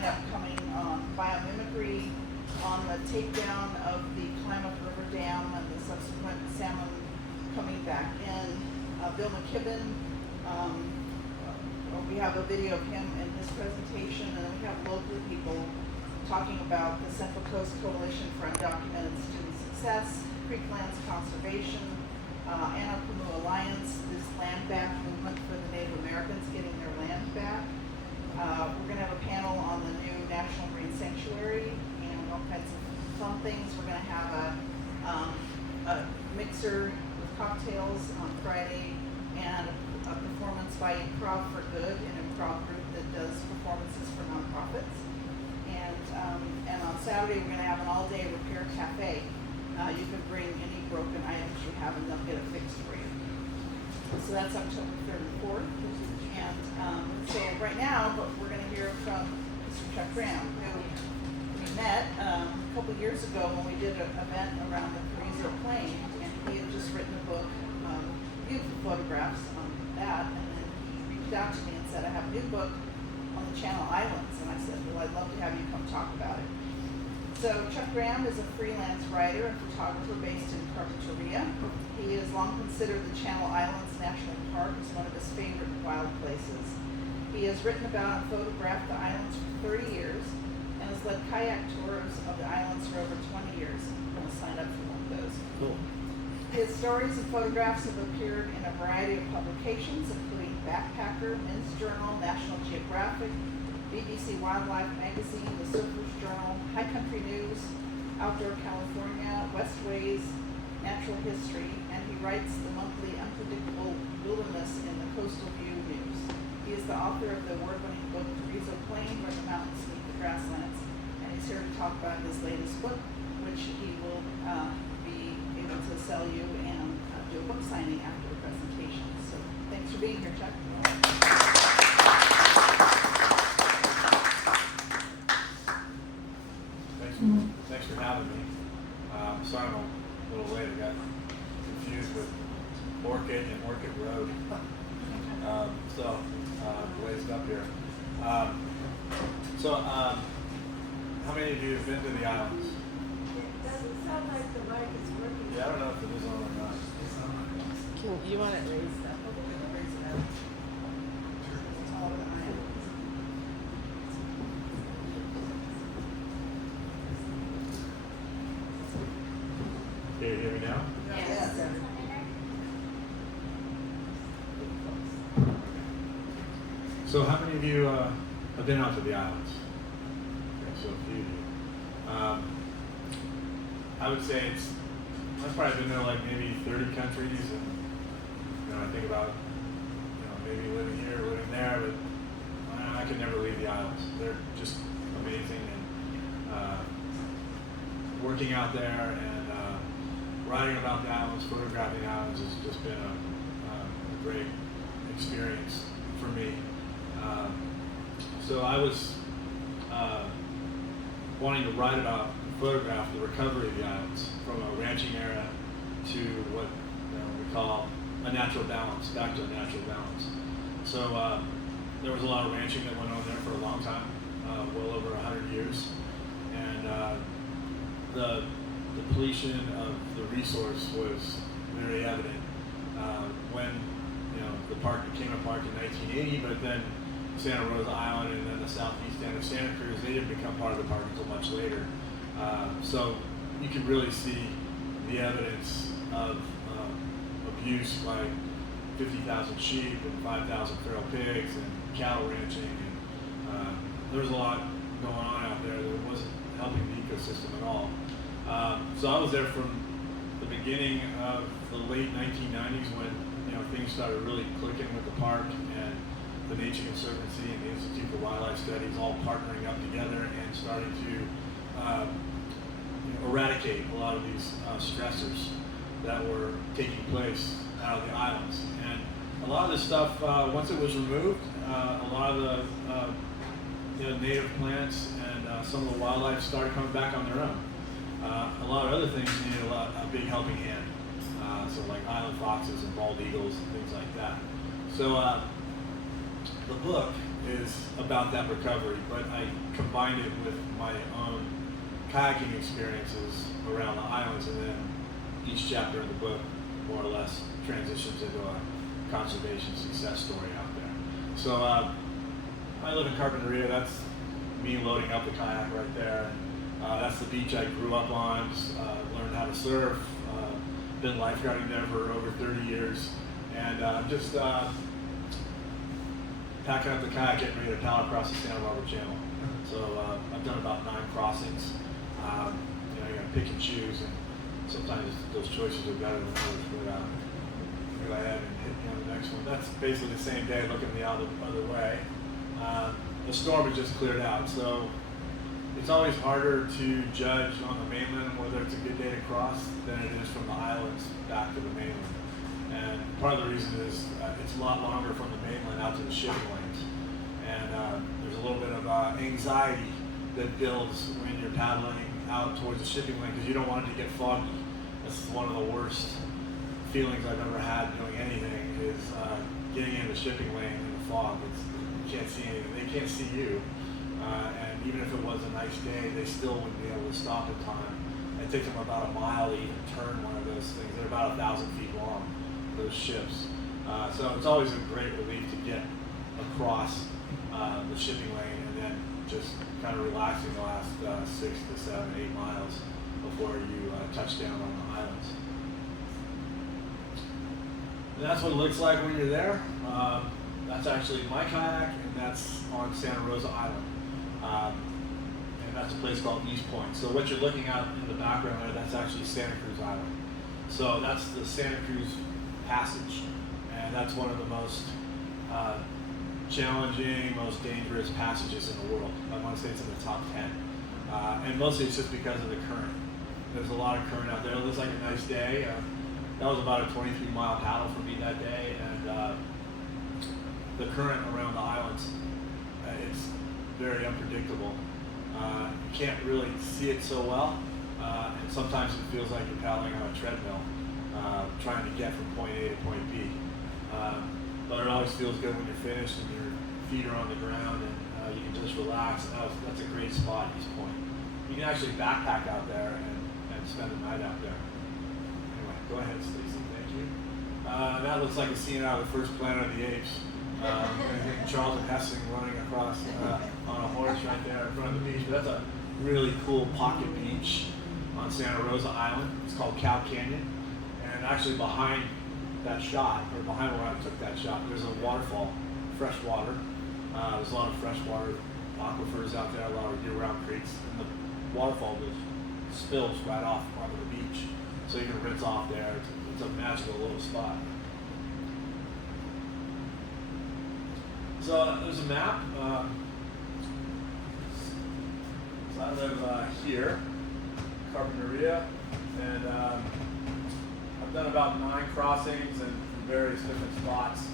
lineup coming on biomimicry, on the takedown of the Klamath River Dam and the subsequent salmon coming back in. Bill McKibben, we have a video of him in his presentation, and then we have local people talking about the Central Coast Coalition for Undocumented Student Success, Creek Lands Conservation, Anapomu Alliance, this land back movement for the Native Americans getting their land back. We're going to have a panel on the new National Marine Sanctuary and all kinds of fun things. We're going to have a mixer with cocktails on Friday and a performance by Improv for Good, an improv group that does performances for nonprofits. And on Saturday we're going to have an all-day repair cafe. You can bring any broken items you have and they'll get it fixed for you. So that's October 3rd and 4th. And so right now, we're going to hear from Mr. Chuck Graham, who we met a couple years ago when we did an event around the Carrizo Plain, and he had just written a book, beautiful photographs on that, and then he reached out to me and said, I have a new book on the Channel Islands, and I said, well, I'd love to have you come talk about it. So Chuck Graham is a freelance writer and photographer based in Carpinteria. He has long considered the Channel Islands National Park as one of his favorite wild places. He has written about and photographed the islands for 30 years and has led kayak tours of the islands for over 20 years. I'm going to sign up for one of those. Cool. His stories and photographs have appeared in a variety of publications, including Backpacker, Men's Journal, National Geographic, BBC Wildlife Magazine, The Surfers Journal, High Country News, Outdoor California, Westways, Natural History, and he writes the monthly Unpredictable Wilderness in the Coastal View News. He is the author of the award-winning book, Carrizo Plain, Where the Mountains Meet the Grasslands, and he's here to talk about his latest book, which he will be able to sell you and do a book signing after the presentation. So thanks for being here, Chuck. Thanks for having me. Sorry I'm a little late. I got confused with Orchid and Orchid Road. Blazed up here. How many of you have been to the islands? It doesn't sound like the mic is working. Yeah, I don't know if it is on or not. You want it raised up? Raise it up. It's all the islands. Can you hear me now? Yes. So how many of you have been out to the islands? Okay, so a few of you. I would say I've probably been there like maybe 30 countries, and I think about maybe living here, living there, but I could never leave the islands. They're just amazing, and working out there and writing about the islands, photographing the islands has just been a great experience for me. So I was wanting to write about, photograph the recovery of the islands from a ranching era to what we call a natural balance, back to a natural balance. So there was a lot of ranching that went on there for a long time, well over 100 years, and the depletion of the resource was very evident when the park became a park in 1980, but then Santa Rosa Island and then the southeast end of Santa Cruz, they didn't become part of the park until much later. So you can really see the evidence of abuse by 50,000 sheep and 5,000 feral pigs and cattle ranching. And there was a lot going on out there that wasn't helping the ecosystem at all. So I was there from the beginning of the late 1990s when things started really clicking with the park, and the Nature Conservancy and the Institute for Wildlife Studies all partnering up together and starting to eradicate a lot of these stressors that were taking place out of the islands. And a lot of this stuff, once it was removed, a lot of the native plants and some of the wildlife started coming back on their own. A lot of other things needed a big helping hand. So like island foxes and bald eagles and things like that. So the book is about that recovery, but I combined it with my own kayaking experiences around the islands, and then each chapter in the book more or less transitions into a conservation success story out there. So I live in Carpinteria. That's me loading up the kayak right there. That's the beach I grew up on, learned how to surf, been lifeguarding there for over 30 years, and just packing up the kayak, getting ready to paddle across the Santa Barbara Channel. So I've done about 9 crossings. You got to pick and choose, and sometimes those choices are better than others. But go ahead and hit me on the next one. That's basically the same day, looking the other way. The storm had just cleared out, so it's always harder to judge on the mainland whether it's a good day to cross than it is from the islands back to the mainland. And part of the reason is it's a lot longer from the mainland out to the shipping lanes. And there's a little bit of anxiety that builds when you're paddling out towards the shipping lane because you don't want it to get foggy. This is one of the worst feelings I've ever had doing anything is getting in the shipping lane in the fog. You can't see anything. They can't see you. And even if it was a nice day, they still wouldn't be able to stop in time. It takes them about a mile to even turn one of those things. They're about 1,000 feet long, those ships. So it's always a great relief to get across the shipping lane and then just kind of relaxing the last 6 to 7, 8 miles before you touch down on the islands. And that's what it looks like when you're there. That's actually my kayak, and that's on Santa Rosa Island. And that's a place called East Point. So what you're looking at in the background there, that's actually Santa Cruz Island. So that's the Santa Cruz Passage, and that's one of the most challenging, most dangerous passages in the world. I want to say it's in the top 10. And mostly it's just because of the current. There's a lot of current out there. It looks like a nice day. That was about a 23-mile paddle for me that day, and the current around the islands, it's very unpredictable. You can't really see it so well, and sometimes it feels like you're paddling on a treadmill, trying to get from point A to point B. But it always feels good when you're finished and your feet are on the ground and you can just relax. And that's a great spot, East Point. You can actually backpack out there and spend the night out there. Anyway, go ahead, Stacy. Thank you. That looks like a scene out of the first Planet of the Apes. Charlton Heston running across on a horse right there in front of the beach. But that's a really cool pocket beach on Santa Rosa Island. It's called Cow Canyon. And actually behind that shot, or behind where I took that shot, there's a waterfall, fresh water. There's a lot of freshwater aquifers out there, a lot of year-round creeks. And the waterfall just spills right off onto the beach. So you can rinse off there. It's a magical little spot. So there's a map. So I live here, Carpinteria, and I've done about 9 crossings in various different spots.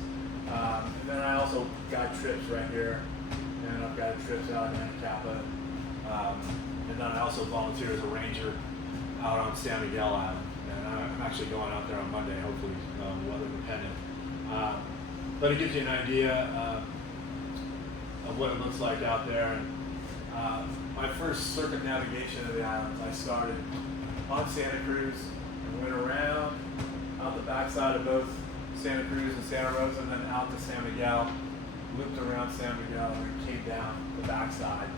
And then I also guide trips right here, and I've guided trips out in Anacapa. And then I also volunteer as a ranger out on San Miguel Island. And I'm actually going out there on Monday, hopefully weather dependent. But it gives you an idea of what it looks like out there. And my first circumnavigation of the islands, I started on Santa Cruz and went around out the backside of both Santa Cruz and Santa Rosa, and then out to San Miguel, looped around San Miguel, and then came down the backside,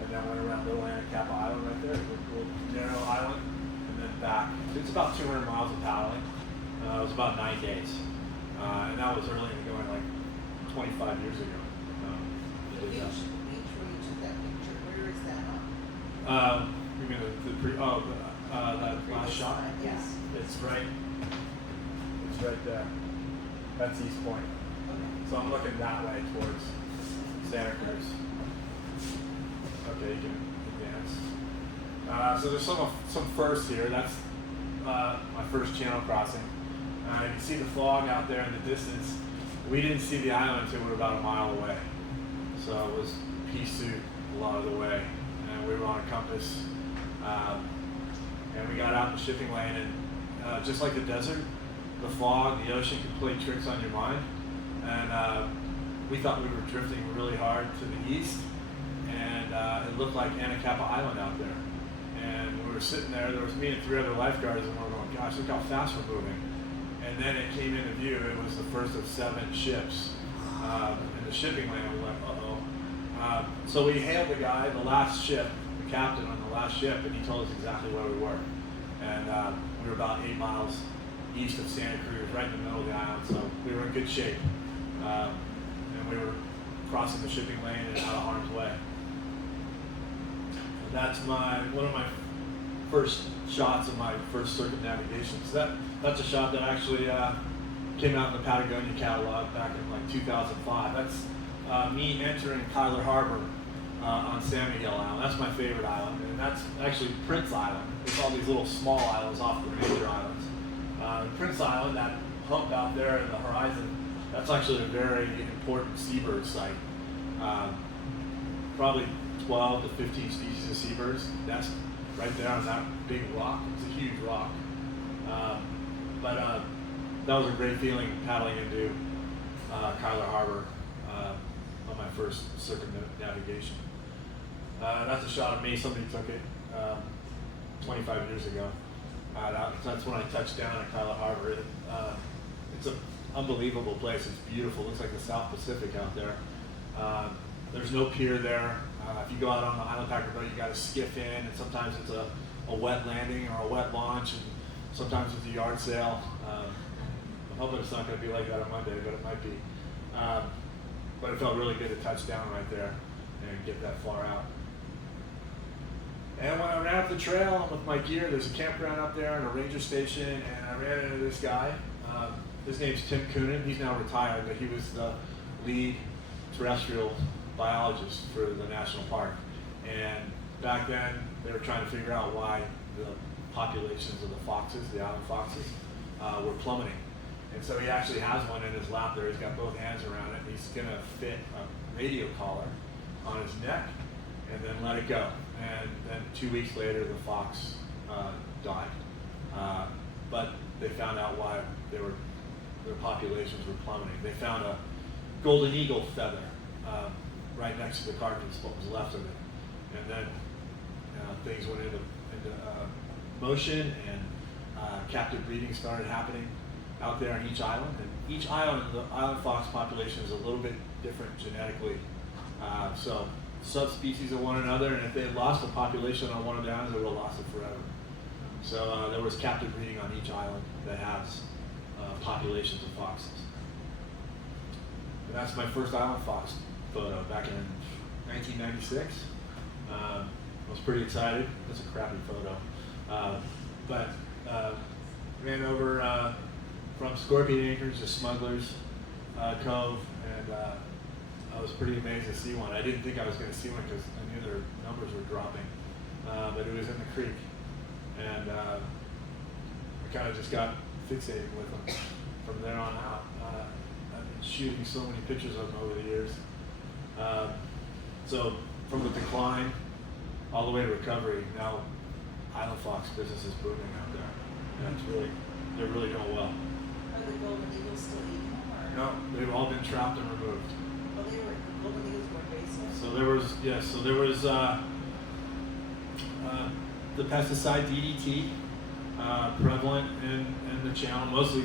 and then went around Little Anacapa Island right there, little narrow island, and then back. It's about 200 miles of paddling. It was about 9 days, and that was early in the going, like 25 years ago. The beach where you took that picture, where is that on? You mean that last shot? Yes. It's right there. That's East Point. Okay. So I'm looking that way towards Santa Cruz. Okay, you can advance. So there's some firsts here. That's my first channel crossing. You can see the fog out there in the distance. We didn't see the island until we were about a mile away. So it was pea soup a lot of the way. And we were on a compass. And we got out in the shipping lane, and just like the desert, the fog, the ocean can play tricks on your mind. And we thought we were drifting really hard to the east, and it looked like Anacapa Island out there. And we were sitting there was me and 3 other lifeguards, and we were going, gosh, look how fast we're moving. And then it came into view. It was the first of 7 ships in the shipping lane. We went, uh-oh. So we hailed the guy, the last ship, the captain on the last ship, and he told us exactly where we were. And we were about 8 miles east of Santa Cruz, right in the middle of the island, so we were in good shape. And we were crossing the shipping lane and out of harm's way. And that's one of my first shots of my first circumnavigation. So that's a shot that actually came out in the Patagonia catalog back in like 2005. That's me entering Tyler Harbor on San Miguel Island. That's my favorite island, and that's actually Prince Island. There's all these little small islands off the major islands. Prince Island, that hump out there in the horizon, that's actually a very important seabird site. Probably 12 to 15 species of seabirds nest right there on that big rock. It's a huge rock. But that was a great feeling paddling into Tyler Harbor on my first circumnavigation. That's a shot of me. Somebody took it 25 years ago. That's when I touched down at Tyler Harbor. It's an unbelievable place. It's beautiful. It looks like the South Pacific out there. There's no pier there. If you go out on the Island Packer boat, you got to skiff in, and sometimes it's a wet landing or a wet launch, and sometimes it's a yard sail. I'm hoping it's not going to be like that on Monday, but it might be. But it felt really good to touch down right there and get that far out. And when I ran up the trail with my gear, there's a campground up there and a ranger station, and I ran into this guy. His name's Tim Coonan. He's now retired, but he was the lead terrestrial biologist for the national park. And back then, they were trying to figure out why the populations of the foxes, the island foxes, were plummeting. And so he actually has one in his lap there. He's got both hands around it. He's going to fit a radio collar on his neck and then let it go. And then 2 weeks later, the fox died. But they found out why their populations were plummeting. They found a golden eagle feather right next to the carcass, what was left of it. And then things went into motion, and captive breeding started happening out there on each island. And each island, the island fox population is a little bit different genetically. So subspecies of one another, and if they had lost a population on one of the islands, they would have lost it forever. So there was captive breeding on each island that has populations of foxes. And that's my first island fox photo back in 1996. I was pretty excited. That's a crappy photo. But ran over from Scorpion Acres to Smuggler's Cove, and I was pretty amazed to see one. I didn't think I was going to see one because I knew their numbers were dropping, but it was in the creek, and I kind of just got fixated with them from there on out. I've been shooting so many pictures of them over the years. So from the decline all the way to recovery, now island fox business is booming out there. And they're really doing well. Are the golden eagles still eating them? Or? No, they've all been trapped and removed. Well, the golden eagles were invasive. So there was the pesticide DDT prevalent in the channel, mostly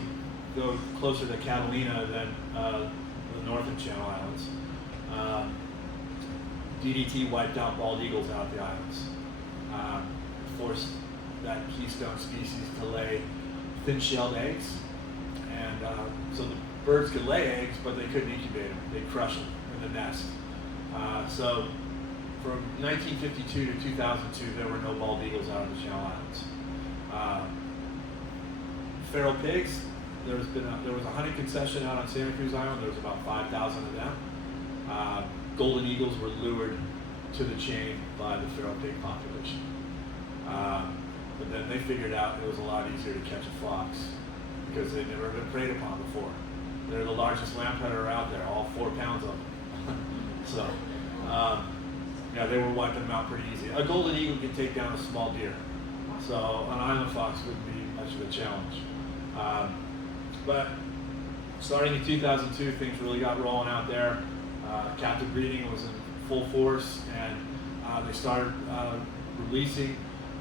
go closer to Catalina than the northern Channel Islands. DDT wiped out bald eagles out of the islands, forced that keystone species to lay thin-shelled eggs, and so the birds could lay eggs, but they couldn't incubate them. They'd crush them in the nest. So from 1952 to 2002, there were no bald eagles out of the Channel Islands. Feral pigs, there was a hunting concession out on Santa Cruz Island. There was about 5,000 of them. Golden eagles were lured to the chain by the feral pig population. But then they figured out it was a lot easier to catch a fox because they'd never been preyed upon before. They're the largest land predator out there, all 4 pounds of them. So, yeah, they were wiping them out pretty easy. A golden eagle can take down a small deer, so an island fox wouldn't be much of a challenge. But starting in 2002, things really got rolling out there. Captive breeding was in full force, and they started releasing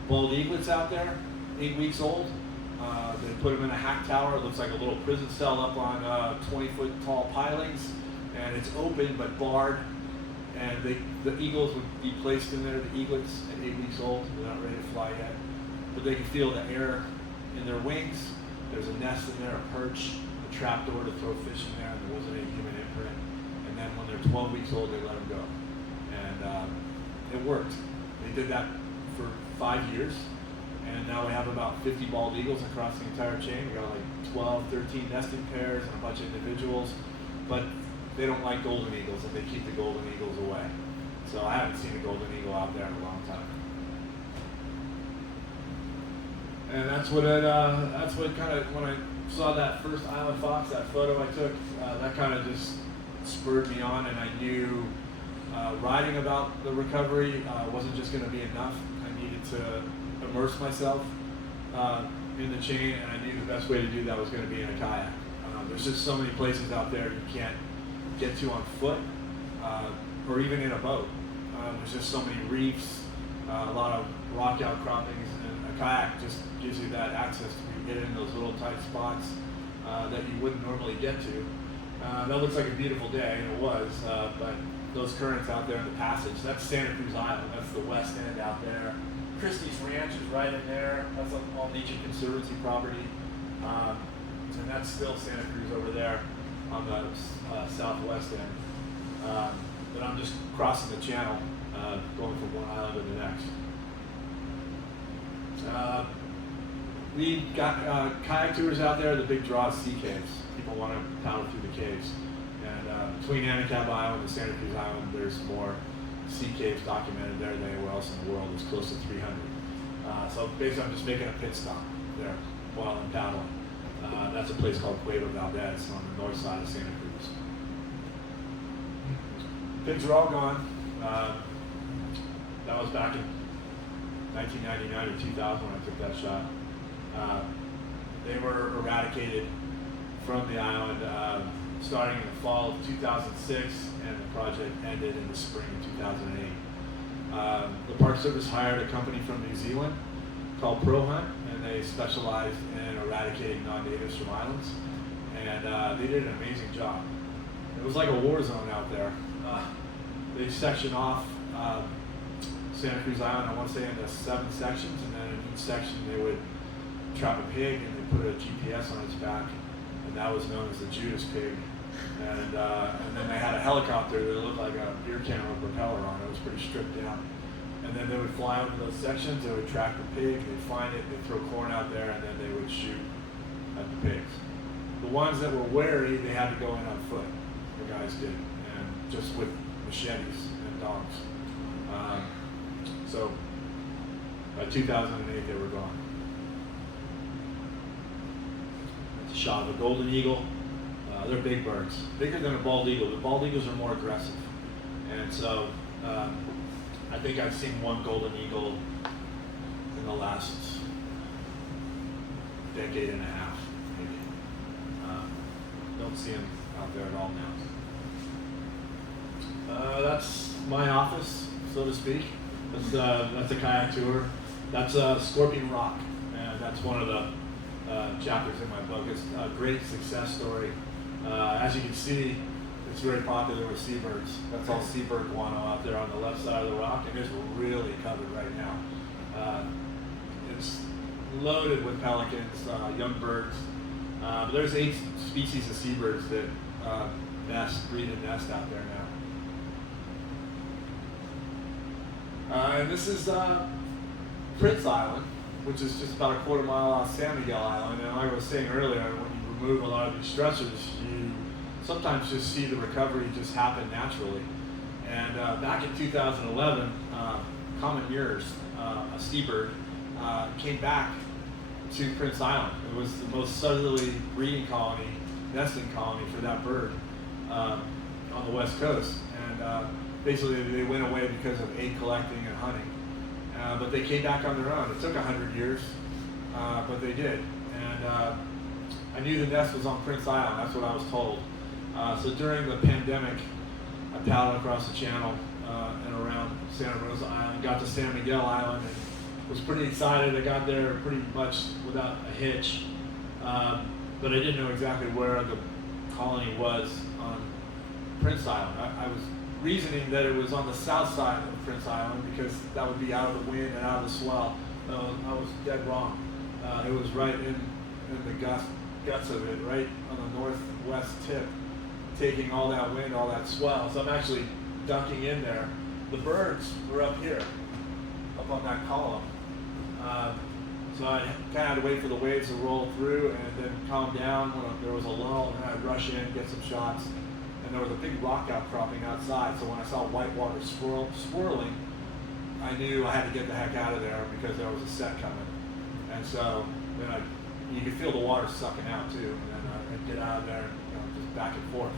bald eaglets out there, 8 weeks old. They put them in a hack tower. It looks like a little prison cell up on 20-foot tall pilings, and it's open but barred. And the eagles would be placed in there, the eaglets at 8 weeks old. They're not ready to fly yet, but they can feel the air in their wings. There's a nest in there, a perch, a trap door to throw fish in there, and there wasn't any human imprint. And then when they're 12 weeks old, they let them go. And it worked. They did that for 5 years. And now we have about 50 bald eagles across the entire chain. We got like 12, 13 nesting pairs and a bunch of individuals. But they don't like golden eagles, and they keep the golden eagles away. So I haven't seen a golden eagle out there in a long time. And that's what kind of, when I saw that first island fox, that photo I took, that kind of just spurred me on, and I knew writing about the recovery wasn't just going to be enough. I needed to immerse myself in the chain, and I knew the best way to do that was going to be in a kayak. There's just so many places out there you can't get to on foot, or even in a boat. There's just so many reefs, a lot of rock outcroppings, and a kayak just gives you that access to get in those little tight spots that you wouldn't normally get to. That looks like a beautiful day, and it was, but those currents out there in the passage, that's Santa Cruz Island, that's the west end out there. Christie's Ranch is right in there, that's all Nature Conservancy property, and that's still Santa Cruz over there on the southwest end. But I'm just crossing the channel, going from one island to the next. We got kayak tours out there. The big draw is sea caves. People want to paddle through the caves. And between Anacab Island and Santa Cruz Island, there's more sea caves documented there than anywhere else in the world. It's close to 300. So basically, I'm just making a pit stop there while I'm paddling. That's a place called Cueva Valdez on the north side of Santa Cruz. Pigs are all gone. That was back in 1999 or 2000 when I took that shot. They were eradicated from the island starting in the fall of 2006, and the project ended in the spring of 2008. The Park Service hired a company from New Zealand called ProHunt, and they specialized in eradicating non-natives from islands, and they did an amazing job. It was like a war zone out there. They sectioned off Santa Cruz Island, I want to say, into 7 sections, and then in each section they would trap a pig and they put a GPS on its back, and that was known as the Judas pig. And then they had a helicopter that looked like a beer can with a propeller on it. It was pretty stripped down. And then they would fly over those sections, they would track the pig, they'd find it, they'd throw corn out there, and then they would shoot at the pigs. The ones that were wary, they had to go in on foot, the guys did, and just with machetes and dogs. So by 2008, they were gone. That's a shot of a golden eagle. They're big birds, bigger than a bald eagle. The bald eagles are more aggressive. And so I think I've seen one golden eagle in the last decade and a half, maybe. Don't see them out there at all now. That's my office, so to speak. That's a kayak tour. That's Scorpion Rock, and that's one of the chapters in my book. It's a great success story. As you can see, it's very popular with seabirds. That's all seabird guano out there on the left side of the rock, and it's really covered right now. It's loaded with pelicans, young birds. There's 8 species of seabirds that breed and nest out there now. And this is Prince Island, which is just about a quarter mile off San Miguel Island. And like I was saying earlier, when you remove a lot of these stressors, you sometimes just see the recovery just happen naturally. And back in 2011, common murres, a seabird, came back to Prince Island. It was the most southerly breeding colony, nesting colony for that bird on the west coast. And basically they went away because of egg collecting and hunting. But they came back on their own. It took 100 years, but they did. And I knew the nest was on Prince Island. That's what I was told. So during the pandemic, I paddled across the channel and around Santa Rosa Island, got to San Miguel Island, and was pretty excited. I got there pretty much without a hitch, but I didn't know exactly where the colony was on Prince Island. I was reasoning that it was on the south side of Prince Island because that would be out of the wind and out of the swell. I was dead wrong. It was right in the guts of it, right on the northwest tip, taking all that wind, all that swell. So I'm actually ducking in there. The birds were up here, up on that column. So I kind of had to wait for the waves to roll through and then calm down when there was a lull, and I'd rush in, get some shots. And there was a big rock outcropping outside, so when I saw white water swirling, I knew I had to get the heck out of there because there was a set coming. And so then you could feel the water sucking out too, and then I'd get out of there, just back and forth.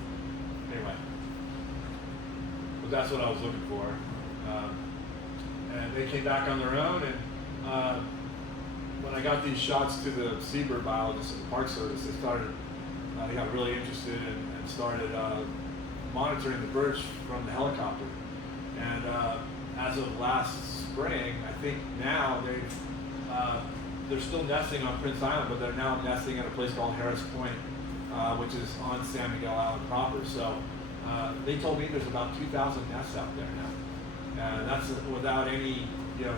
Anyway, but that's what I was looking for. And they came back on their own, and when I got these shots to the seabird biologists at the Park Service, they got really interested and started monitoring the birds from the helicopter. And as of last spring, I think now they're still nesting on Prince Island, but they're now nesting at a place called Harris Point, which is on San Miguel Island proper. So they told me there's about 2,000 nests out there now, and that's without any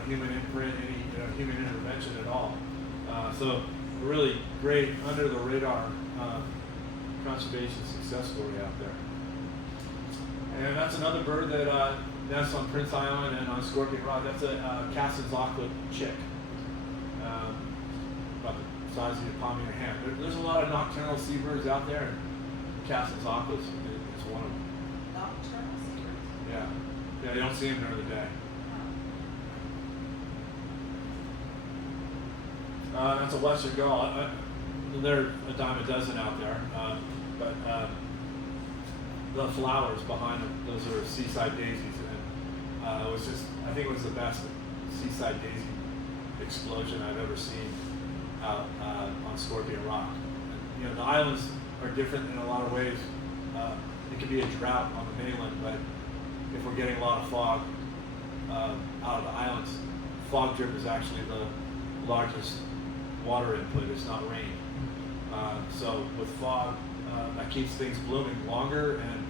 human imprint, any human intervention at all. So a really great under the radar conservation success story out there. And that's another bird that nests on Prince Island and on Scorpion Rock. That's a Cassin's auklet chick, about the size of the palm of your hand. There's a lot of nocturnal seabirds out there, and Cassin's auklet is one of them. Nocturnal seabirds? Yeah, you don't see them during the day. That's a western gull. There are a dime a dozen out there, but the flowers behind them, those are seaside daisies, and it was I think it was the best seaside daisy explosion I've ever seen out on Scorpion Rock. And, the islands are different in a lot of ways. It could be a drought on the mainland, but if we're getting a lot of fog out of the islands, fog drip is actually the largest water input. It's not rain. So with fog, that keeps things blooming longer, and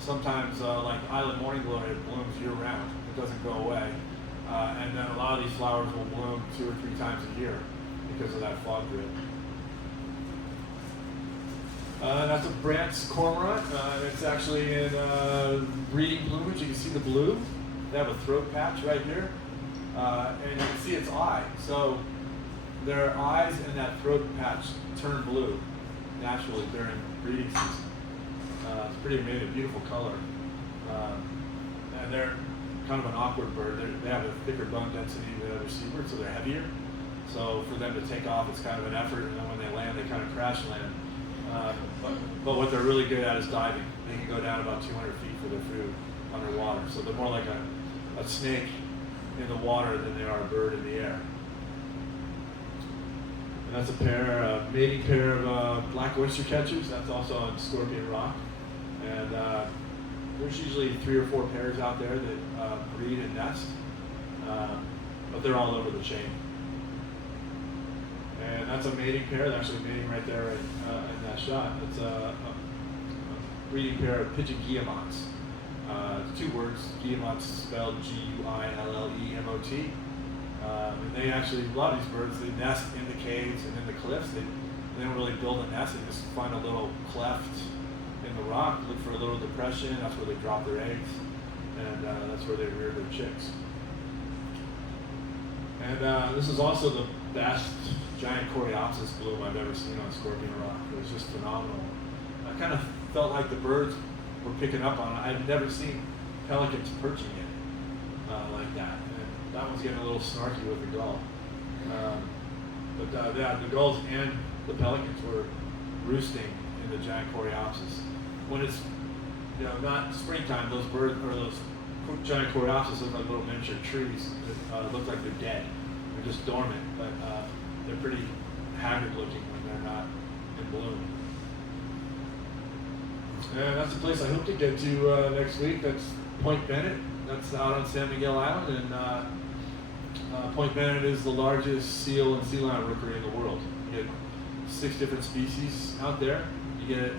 sometimes like island morning glory, it blooms year round. It doesn't go away. And then a lot of these flowers will bloom 2 or 3 times a year because of that fog drip. That's a Brandt's cormorant. It's actually in breeding plumage. You can see the blue. They have a throat patch right here, and you can see its eye. So their eyes and that throat patch turn blue naturally during breeding season. It's pretty amazing, beautiful color. And they're kind of an awkward bird. They have a thicker bone density than other seabirds, so they're heavier. So for them to take off, it's kind of an effort, and then when they land, they kind of crash land. But what they're really good at is diving. They can go down about 200 feet for their food underwater. So they're more like a snake in the water than they are a bird in the air. And that's a mating pair of black oyster catchers. That's also on Scorpion Rock. And there's usually 3 or 4 pairs out there that breed and nest, but they're all over the chain. And that's a mating pair. They're actually mating right there in that shot. It's a breeding pair of pigeon guillemots. 2 words, guillemots spelled Guillemot. And they actually, a lot of these birds, they nest in the caves and in the cliffs. They don't really build a nest. They just find a little cleft in the rock, look for a little depression. That's where they drop their eggs, and that's where they rear their chicks. And this is also the best giant Coreopsis bloom I've ever seen on Scorpion Rock. It was just phenomenal. I kind of felt like the birds were picking up on it. I've never seen pelicans perching in like that. And that one's getting a little snarky with the gull. But yeah, the gulls and the pelicans were roosting in the giant Coreopsis. When it's not springtime, those birds or those giant Coreopsis look like little miniature trees that look like they're dead. They're just dormant, but they're pretty haggard looking when they're not in bloom. And that's the place I hope to get to next week. That's Point Bennett. That's out on San Miguel Island, and Point Bennett is the largest seal and sea lion rookery in the world. You get 6 different species out there. You get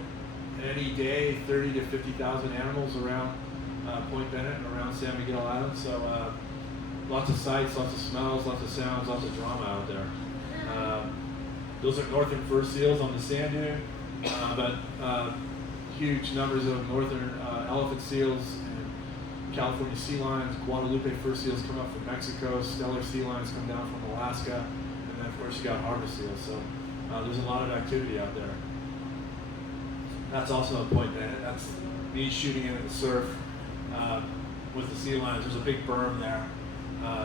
any day 30 to 50,000 animals around Point Bennett and around San Miguel Island. So lots of sights, lots of smells, lots of sounds, lots of drama out there. Those are northern fur seals on the sand dune, but huge numbers of northern elephant seals and California sea lions. Guadalupe fur seals come up from Mexico. Stellar sea lions come down from Alaska, and then of course you got harbor seals. So there's a lot of activity out there. That's also a Point Bennett. That's me shooting into the surf with the sea lions. There's a big berm there,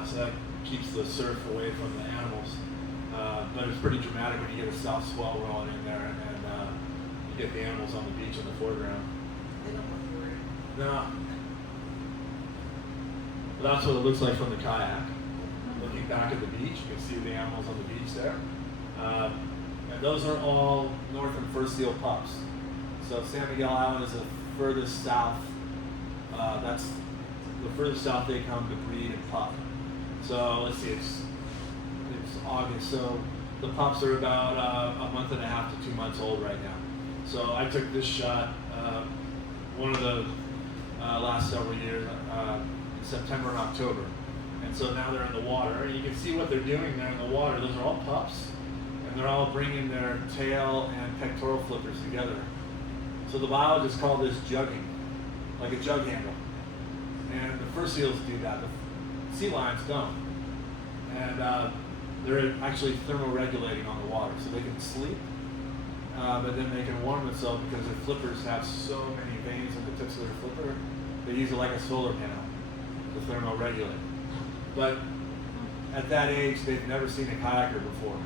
so that keeps the surf away from the animals. But it's pretty dramatic when you get a south swell rolling in there, and you get the animals on the beach in the foreground. They don't look worried. No. Well, that's what it looks like from the kayak. Looking back at the beach, you can see the animals on the beach there. And those are all northern fur seal pups. So San Miguel Island is the furthest south. That's the furthest south they come to breed and pup. So let's see, it's August. So the pups are about a month and a half to 2 months old right now. So I took this shot one of the last several years in September and October. And so now they're in the water. And you can see what they're doing there in the water. Those are all pups. And they're all bringing their tail and pectoral flippers together. So the biologists call this jugging, like a jug handle. And the fur seals do that. The sea lions don't. And they're actually thermoregulating on the water. So they can sleep, but then they can warm themselves because their flippers have so many veins in the tips of their flipper. They use it like a solar panel to thermoregulate. But at that age, they've never seen a kayaker before.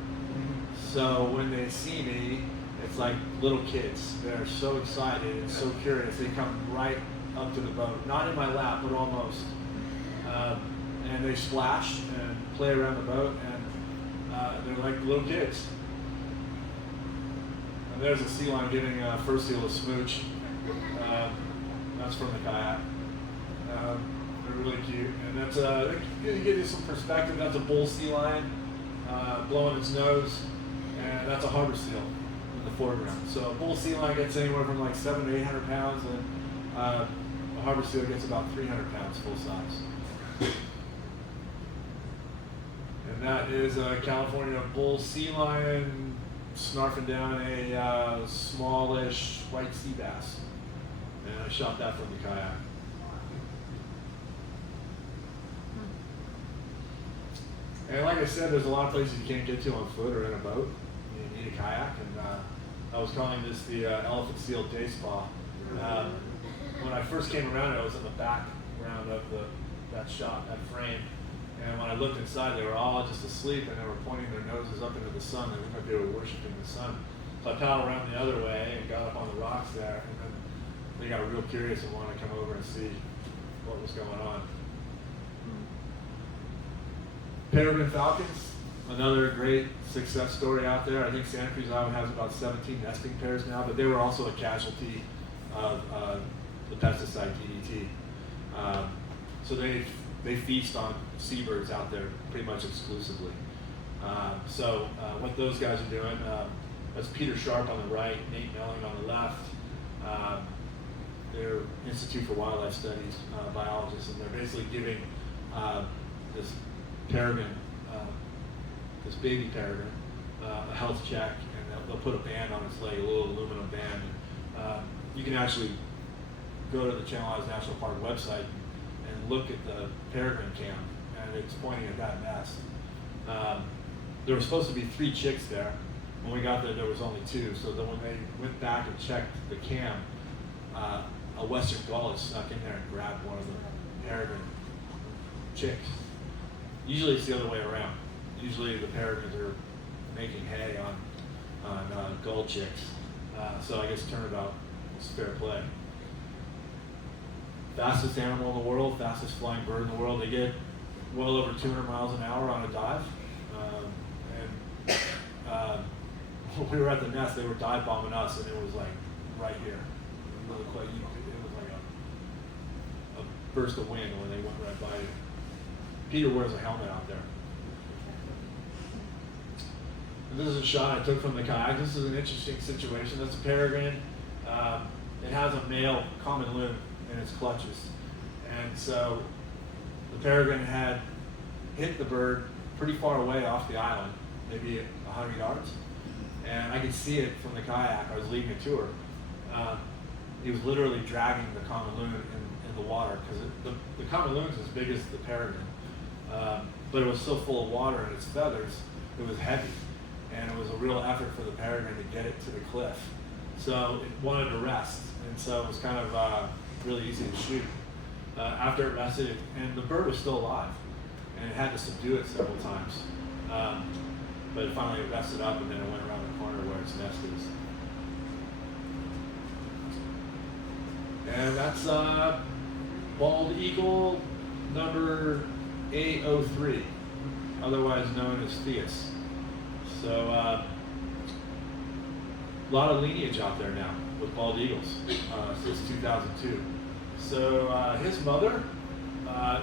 So when they see me, it's like little kids. They're so excited and so curious. They come right up to the boat, not in my lap, but almost. And they splash and play around the boat, and they're like little kids. And there's a sea lion giving a fur seal a smooch. That's from the kayak. They're really cute, and that's to give you some perspective. That's a bull sea lion blowing its nose, and that's a harbor seal in the foreground. So a bull sea lion gets anywhere from like 700 to 800 pounds, and a harbor seal gets about 300 pounds full size. And that is a California bull sea lion snarfing down a smallish white sea bass. And I shot that from the kayak. And like I said, there's a lot of places you can't get to on foot or in a boat. You need a kayak, and I was calling this the elephant seal day spa. When I first came around, I was in the background of that shot, that frame. And when I looked inside, they were all just asleep, and they were pointing their noses up into the sun. They looked like they were worshiping the sun. So I paddled around the other way and got up on the rocks there, and then they got real curious and wanted to come over and see what was going on. Peregrine falcons, another great success story out there. I think Santa Cruz Island has about 17 nesting pairs now, but they were also a casualty of the pesticide DDT. So they feast on seabirds out there pretty much exclusively. So what those guys are doing, that's Peter Sharp on the right, Nate Melling on the left. They're Institute for Wildlife Studies biologists, and they're basically giving this peregrine, this baby peregrine, a health check, and they'll put a band on its leg, a little aluminum band. And, you can actually go to the Channel Islands National Park website and look at the peregrine cam, and it's pointing at that nest. There were supposed to be 3 chicks there. When we got there, there was only 2. So then when they went back and checked the cam, a western gull had snuck in there and grabbed one of the peregrine chicks. Usually it's the other way around. Usually the peregrines are making hay on gull chicks. So I guess turnabout was fair play. Fastest animal in the world, fastest flying bird in the world. They get well over 200 miles an hour on a dive. When we were at the nest, they were dive bombing us, and it was like right here. really quite, it was like a burst of wind when they went right by you. Peter wears a helmet out there. And this is a shot I took from the kayak. This is an interesting situation. That's a peregrine. It has a male common loon in its clutches. And so the peregrine had hit the bird pretty far away off the island, maybe 100 yards. And I could see it from the kayak. I was leading a tour. He was literally dragging the common loon in the water, because the common loon's as big as the peregrine. But it was so full of water and its feathers, it was heavy. And it was a real effort for the peregrine to get it to the cliff. So it wanted to rest, and so it was kind of really easy to shoot. After it rested, and the bird was still alive, and it had to subdue it several times. But it finally rested up, and then it went around the corner where its nest is. And that's bald eagle number A03, otherwise known as Enthusiast. So a lot of lineage out there now with bald eagles since 2002. So his mother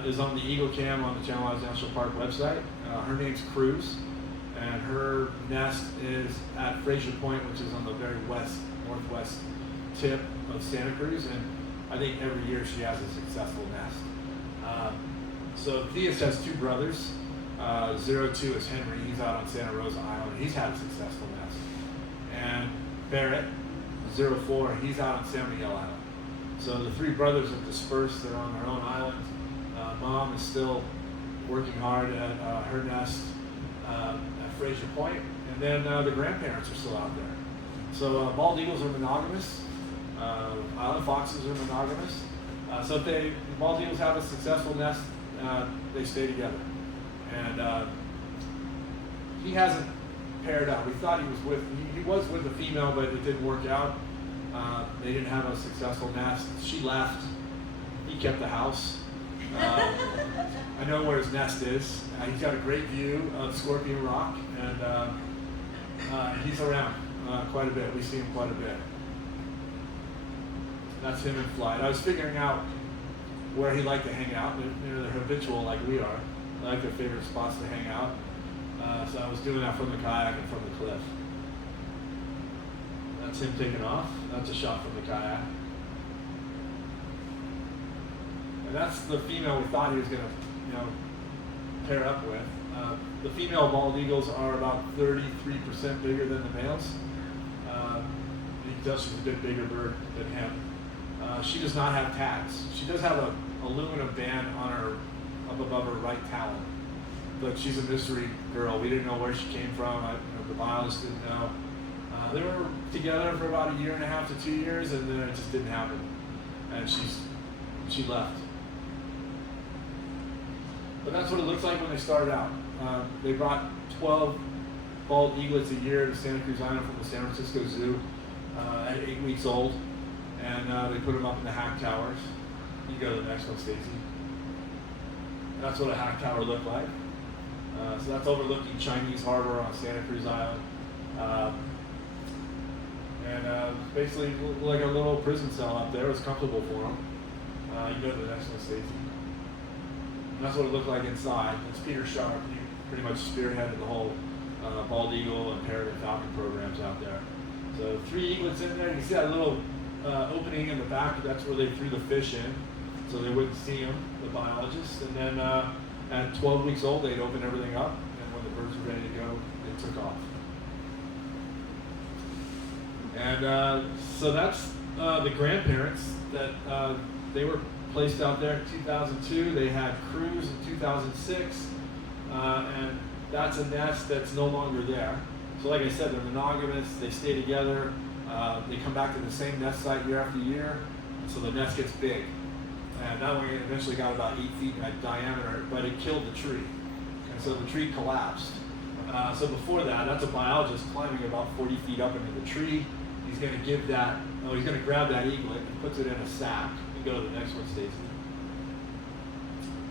is on the Eagle Cam on the Channel Islands National Park website. Her name's Cruz, and her nest is at Fraser Point, which is on the very northwest tip of Santa Cruz, and I think every year she has a successful nest. So Enthusiast has two brothers. 02 is Henry. He's out on Santa Rosa Island. He's had a successful nest. And Barrett, 04, he's out on San Miguel Island. So the three brothers have dispersed. They're on their own island. Mom is still working hard at her nest at Fraser Point. And then the grandparents are still out there. So bald eagles are monogamous. Island foxes are monogamous. So if the bald eagles have a successful nest, they stay together. And he hasn't paired up. We thought he was with a female, but it didn't work out. They didn't have a successful nest. She left. He kept the house. I know where his nest is. He's got a great view of Scorpion Rock, and he's around quite a bit. We see him quite a bit. That's him in flight. I was figuring out where he liked to hang out. They're habitual like we are. They like their favorite spots to hang out. So I was doing that from the kayak and from the cliff. That's him taking off. That's a shot from the kayak. And that's the female we thought he was going to, pair up with. The female bald eagles are about 33% bigger than the males. You can tell she's a bit bigger bird than him. She does not have tags. She does have a aluminum band on her, up above her right talon. But she's a mystery girl. We didn't know where she came from. The biologist didn't know. They were together for about 1.5 to 2 years, and then it just didn't happen. And she left. But that's what it looks like when they started out. They brought 12 bald eaglets a year to Santa Cruz Island from the San Francisco Zoo at 8 weeks old. And they put them up in the hack towers. You go to the next one, Stacy. That's what a hack tower looked like. So that's overlooking Chinese Harbor on Santa Cruz Island. And basically like a little prison cell up there. It was comfortable for them. You go to the next one, Stacy. That's what it looked like inside. It's Peter Sharp. He pretty much spearheaded the whole bald eagle and parrot and falcon programs out there. So 3 eaglets in there. You see that little opening in the back. That's where they threw the fish in, so they wouldn't see them, the biologists. And then at 12 weeks old, they'd open everything up, and when the birds were ready to go, they took off. And so that's the grandparents that they were placed out there in 2002. They had Cruz in 2006, and that's a nest that's no longer there. So like I said, they're monogamous, they stay together, they come back to the same nest site year after year, and so the nest gets big. And that one eventually got about 8 feet in diameter, but it killed the tree. And so the tree collapsed. So before that, that's a biologist climbing about 40 feet up into the tree. He's going to he's going to grab that eaglet and puts it in a sack and go to the next one, Stacy.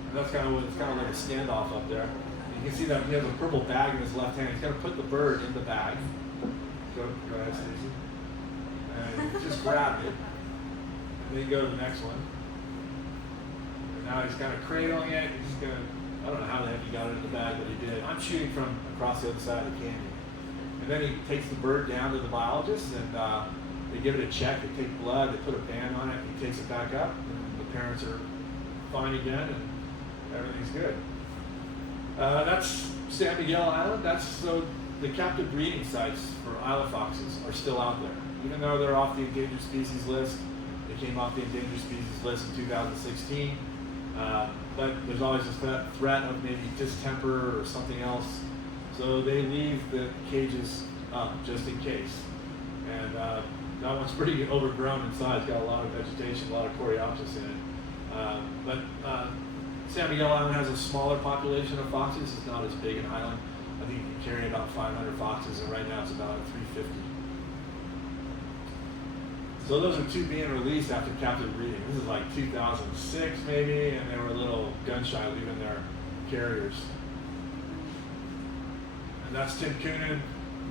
And that's kind of what it's kind of like a standoff up there. And you can see that he has a purple bag in his left hand. He's going to put the bird in the bag. Go ahead, Stacy. And just grab it. then you go to the next one. And now he's kind of cradling it. He's gonna, I don't know how the heck he got it in the bag, but he did. I'm shooting from across the other side of the canyon. And then he takes the bird down to the biologist, and they give it a check. They take blood, they put a band on it, and he takes it back up, and the parents are fine again, and everything's good. That's San Miguel Island. So the captive breeding sites for Isla foxes are still out there. Even though they're off the endangered species list, they came off the endangered species list in 2016. But there's always this threat of maybe distemper or something else. So they leave the cages up just in case. And that one's pretty overgrown inside. It's got a lot of vegetation, a lot of coreopsis in it. But San Miguel Island has a smaller population of foxes. It's not as big an island. I think you can carry about 500 foxes, and right now it's about 350. So those are two being released after captive breeding. This is like 2006 maybe, and they were a little gun shy leaving their carriers. And that's Tim Coonan.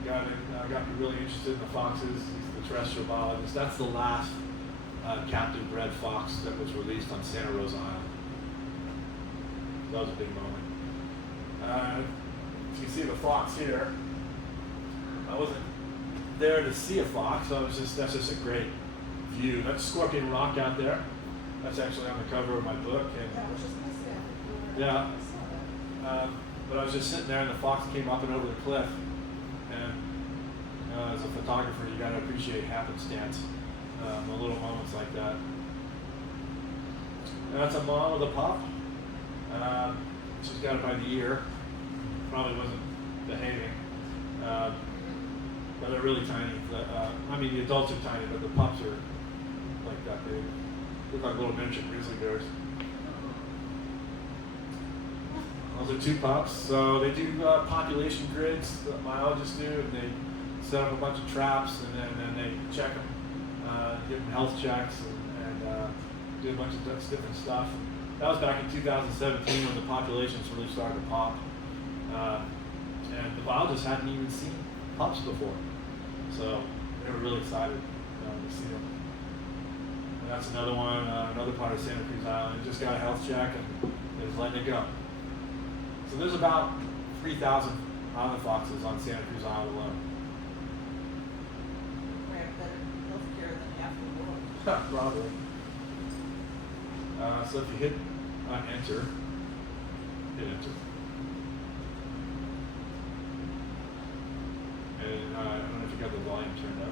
Got me really interested in the foxes. He's the terrestrial biologist. That's the last captive bred fox that was released on Santa Rosa Island. That was a big moment. You can see the fox here. I wasn't there to see a fox, so that's just a great view. That's Scorpion Rock out there. That's actually on the cover of my book. And Yeah, I was just gonna say. yeah. I saw that. But I was just sitting there, and the fox came up and over the cliff. And as a photographer, you got to appreciate happenstance, the little moments like that. And that's a mom with a pup. She's got it by the ear. Probably wasn't behaving, but they're really tiny. I mean, the adults are tiny, but the pups are like that big. Look like little miniature grizzly bears. Those are two pups. So they do population grids that biologists do, and they set up a bunch of traps, and then they check them, give them health checks, and do a bunch of different stuff. That was back in 2017 when the populations really started to pop. And the biologists hadn't even seen pups before. So they were really excited to see them. And that's another one, another part of Santa Cruz Island. It just got a health check and they was letting it go. So there's about 3,000 island foxes on Santa Cruz Island alone. We have better healthcare than half the world. Probably. So if you hit on enter, hit enter. And I don't know if you got the volume turned up.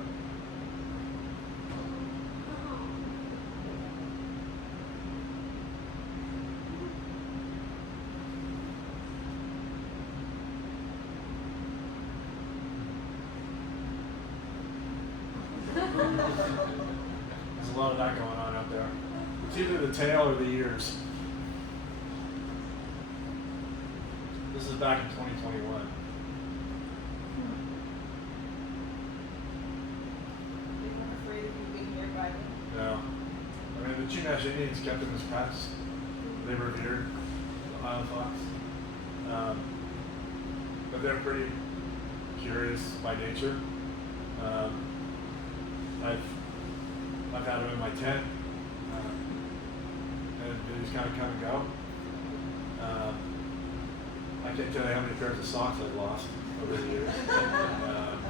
There's a lot of that going on out there. It's either the tail or the ears. This is back in 2021. They weren't afraid of you being nearby them. No. I mean, the Chumash Indians kept them as pets. They revered the island fox. But they're pretty curious by nature. I've had them in my tent, and they just kind of come and go. I can't tell you how many pairs of socks I've lost over the years.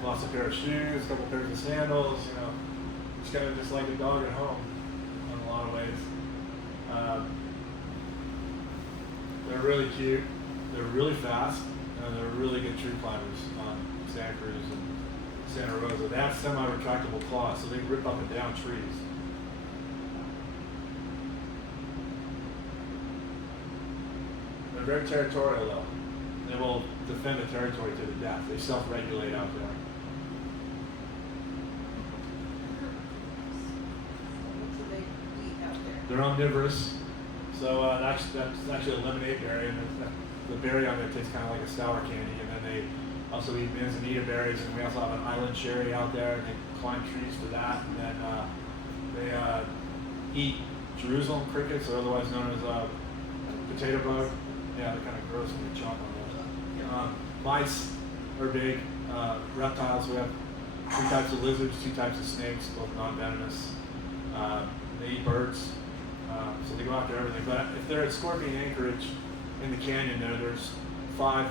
Lost a pair of shoes, a couple pairs of sandals, you know. It's kind of just like a dog at home in a lot of ways. They're really cute, they're really fast, and they're really good tree climbers on Santa Cruz and Santa Rosa. They have semi-retractable claws, so they rip up and down trees. They're very territorial though. They will defend the territory to the death. They self-regulate out there. What do they eat out there? They're omnivorous. So that's actually a lemonade berry, and the berry on there tastes kind of like a sour candy. And then they also eat manzanita berries, and we also have an island cherry out there, and they climb trees for that. And then they eat Jerusalem crickets, or otherwise known as potato bug. Yeah, they're kind of gross when you chomp on those. Mice are big. Reptiles, we have 3 types of lizards, 2 types of snakes, both non-venomous. they eat birds, so they go after everything. But if they're at Scorpion Anchorage in the canyon there's 5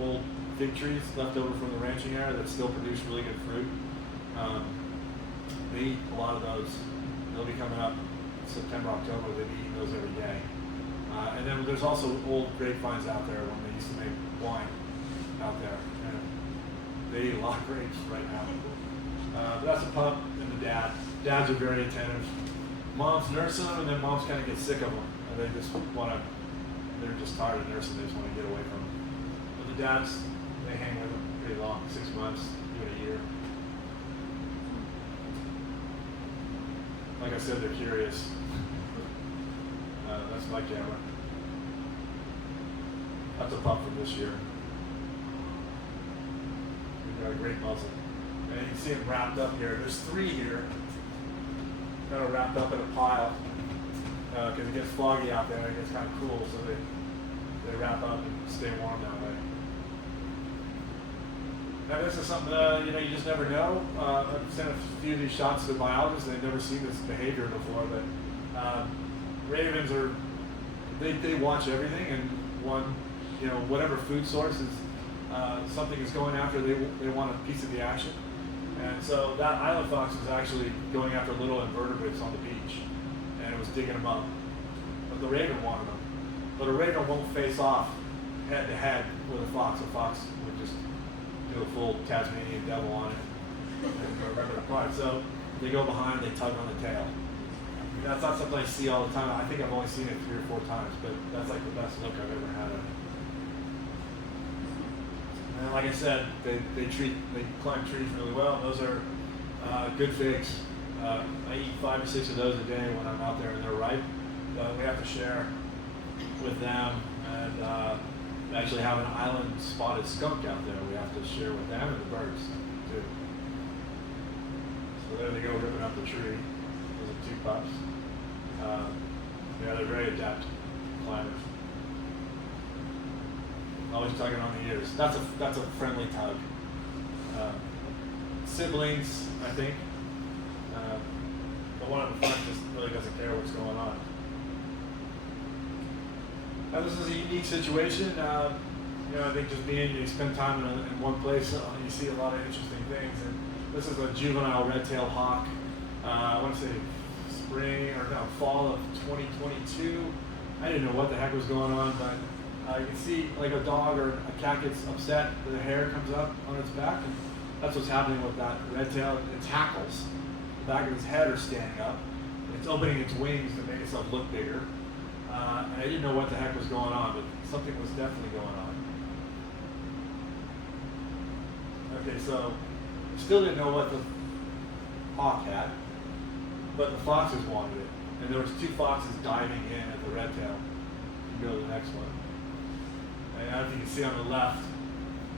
old fig trees left over from the ranching area that still produce really good fruit. They eat a lot of those. They'll be coming up September, October. They'll be eating those every day. And then there's also old grapevines out there when they used to make wine out there. And they eat a lot of grapes right now. But that's a pup and the dad. Dads are very attentive. Moms nurse them, and then moms kind of get sick of them. And they just want to, they're just tired of nursing. They just want to get away from them. But the dads, they hang with them pretty long, 6 months, even a year. Like I said, they're curious. That's my camera. That's a pup from this year. We've got a great muzzle. And you can see them wrapped up here. There's 3 here. Kind of wrapped up in a pile. Because it gets foggy out there. It gets kind of cool, so they wrap up and stay warm that way. Now this is something you just never know. I've sent a few of these shots to biologists. They've never seen this behavior before, but ravens are they watch everything, and whatever food source is something is going after, they want a piece of the action. And so that island fox was actually going after little invertebrates on the beach, and it was digging them up. But the raven wanted them. But a raven won't face off head to head with a fox. A fox would just do a full Tasmanian devil on it and rip it apart. So they go behind, they tug on the tail. That's not something I see all the time. I think I've only seen it 3 or 4 times, but that's like the best look I've ever had of it. And like I said, they climb trees really well. Those are good figs. I eat 5 or 6 of those a day when I'm out there and they're ripe. We have to share with them, and we actually have an island spotted skunk out there. We have to share with them and the birds too. So there they go, ripping up the tree. Those are 2 pups. They're very adept climbers. Always tugging on the ears. That's a friendly tug. Siblings, I think. But one of the front just really doesn't care what's going on. Now this is a unique situation. I think just you spend time in one place, you see a lot of interesting things. And this is a juvenile red-tailed hawk. I want to say fall of 2022. I didn't know what the heck was going on, but you can see like a dog or a cat gets upset, the hair comes up on its back, and that's what's happening with that red tail. Its hackles, the back of its head are standing up. It's opening its wings to make itself look bigger. And I didn't know what the heck was going on, but something was definitely going on. Okay, so still didn't know what the hawk had, but the foxes wanted it. And there was 2 foxes diving in at the red tail. You can go to the next one. And as you can see on the left,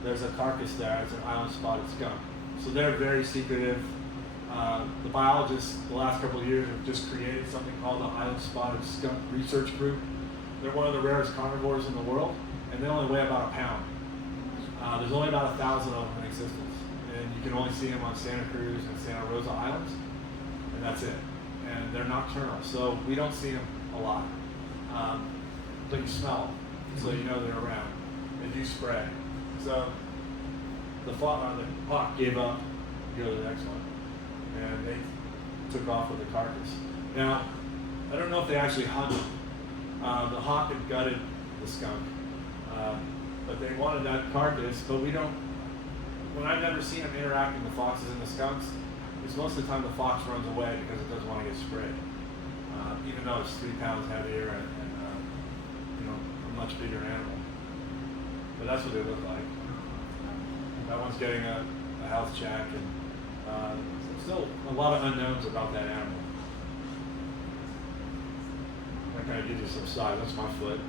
there's a carcass there. It's an island spotted skunk. So they're very secretive. The biologists the last couple of years have just created something called the Island Spotted Skunk Research Group. They're one of the rarest carnivores in the world, and they only weigh about a pound. There's only about 1,000 of them in existence, and you can only see them on Santa Cruz and Santa Rosa Islands, and that's it. And they're nocturnal, so we don't see them a lot. But you smell them, so you know they're around. They do spray. So the hawk gave up. Go to the next one. And they took off with the carcass. Now, I don't know if they actually hunted. The hawk had gutted the skunk, but they wanted that carcass. But when I've never seen them interacting with the foxes and the skunks, it's most of the time the fox runs away because it doesn't want to get sprayed, even though it's 3 pounds heavier and a much bigger animal. But that's what they look like. That one's getting a health check, and still a lot of unknowns about that animal. That kind of gives you some size. That's my foot.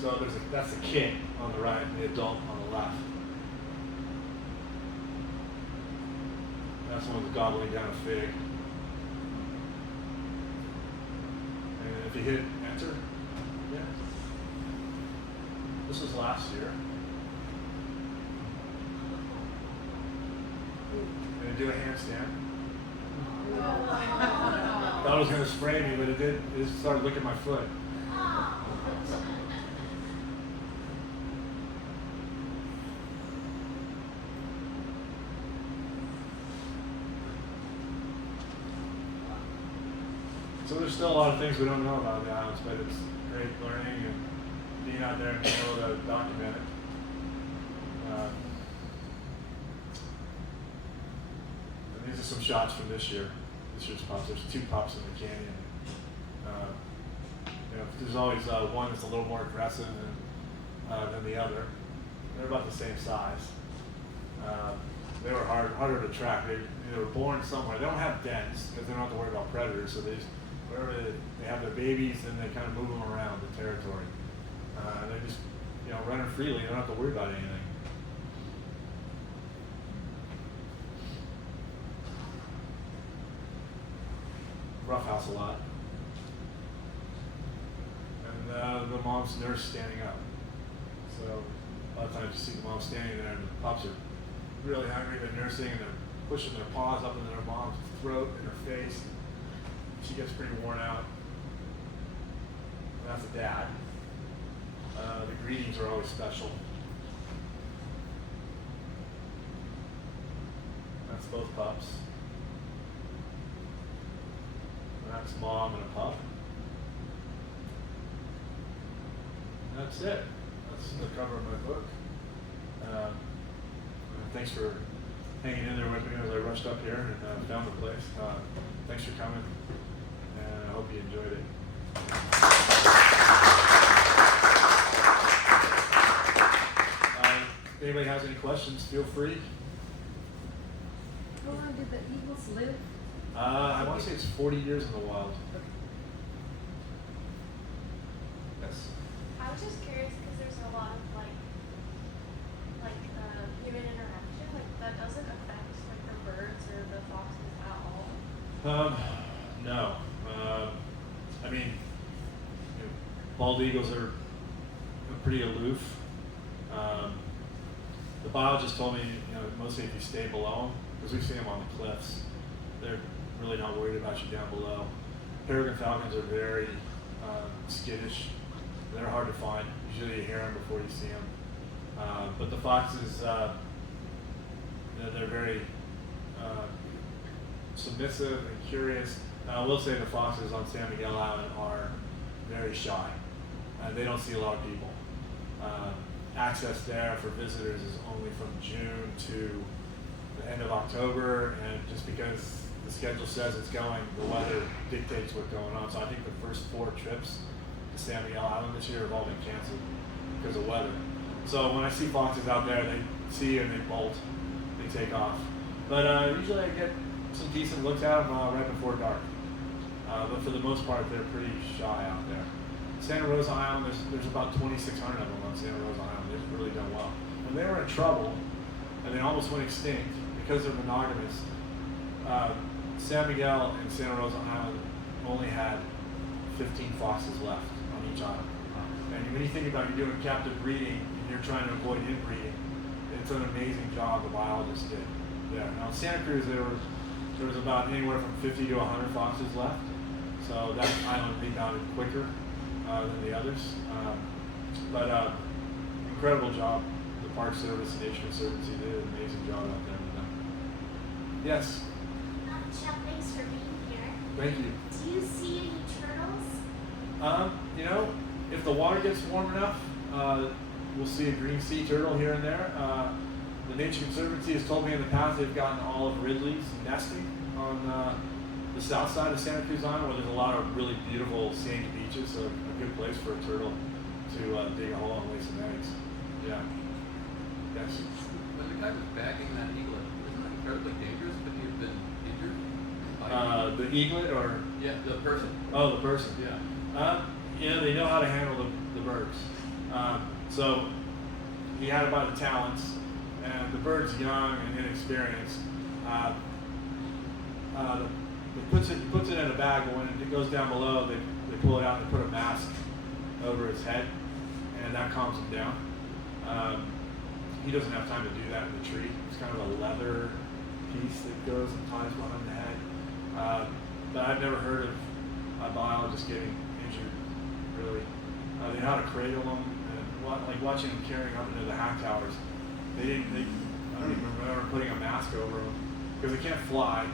So that's the kid on the right, and the adult on the left. That's one that's gobbling down a fig. And if you hit enter, yeah. This was last year. And do a handstand. Thought it was going to spray me, but it did. It just started licking my foot. So there's still a lot of things we don't know about the islands, but it's great learning and being out there and being able to document it. And these are some shots from this year's pups. There's 2 pups in the canyon. There's always one that's a little more aggressive than the other. They're about the same size. They were harder to track. They were born somewhere. They don't have dens because they don't have to worry about predators. So they just, wherever they have their babies, then they kind of move them around the territory. They're just running freely. They don't have to worry about anything. Roughhouse a lot. And the mom's nurse standing up. So a lot of times you see the mom standing there and the pups are really hungry, they're nursing and they're pushing their paws up into their mom's throat and her face. She gets pretty worn out. And that's the dad. The greetings are always special. That's both pups. And that's mom and a pup. And that's it. That's the cover of my book. Thanks for hanging in there with me as I rushed up here and found the place. Thanks for coming, and I hope you enjoyed it. If anybody has any questions, feel free. How long did the eagles live? I want to say it's 40 years in the wild. Yes. I was just curious because there's a lot of human interaction. Like that doesn't affect like the birds or the foxes at all. No. I mean, bald eagles are pretty aloof. The biologist told me, mostly if you stay below them, because we've seen them on the cliffs, they're really not worried about you down below. Peregrine falcons are very skittish. They're hard to find. Usually you hear them before you see them. But the foxes, they're very submissive and curious. I will say the foxes on San Miguel Island are very shy. They don't see a lot of people. Access there for visitors is only from June to the end of October, and just because the schedule says it's going, the weather dictates what's going on. So I think the first 4 trips to San Miguel Island this year have all been canceled because of weather. So when I see foxes out there, they see and they bolt, they take off. But usually I get some decent looks at them right before dark. But for the most part, they're pretty shy out there. Santa Rosa Island, there's about 2,600 of them on Santa Rosa Island. They've really done well. When they were in trouble, and they almost went extinct because they're monogamous, San Miguel and Santa Rosa Island only had 15 foxes left on each island. And when you think about you're doing captive breeding and you're trying to avoid inbreeding, it's an amazing job the biologists did there. Now in Santa Cruz, there was about anywhere from 50 to 100 foxes left. So that island rebounded quicker than the others. But incredible job the Park Service and Nature Conservancy did an amazing job out there with them. Yes? Chuck, thanks for being here. Thank you. Do you see any turtles? If the water gets warm enough, we'll see a green sea turtle here and there. The Nature Conservancy has told me in the past they've gotten olive ridleys nesting on the south side of Santa Cruz Island, where there's a lot of really beautiful sandy beaches, so a good place for a turtle to dig a hole and lay some eggs. Yeah. Yes. When the guy was bagging that eaglet, wasn't that incredibly dangerous? Could he have been injured? The eaglet or? Yeah, the person. Oh, the person. Yeah. They know how to handle the birds. So he had it by the talons, and the bird's young and inexperienced. He puts it in a bag, but when it goes down below, they pull it out and they put a mask over his head, and that calms him down. He doesn't have time to do that in the tree. It's kind of a leather piece that goes and ties behind the head. But I've never heard of a biologist getting injured, really. They know how to cradle them, and like watching them carrying up into the hack towers. I don't even remember putting a mask over them because they can't fly,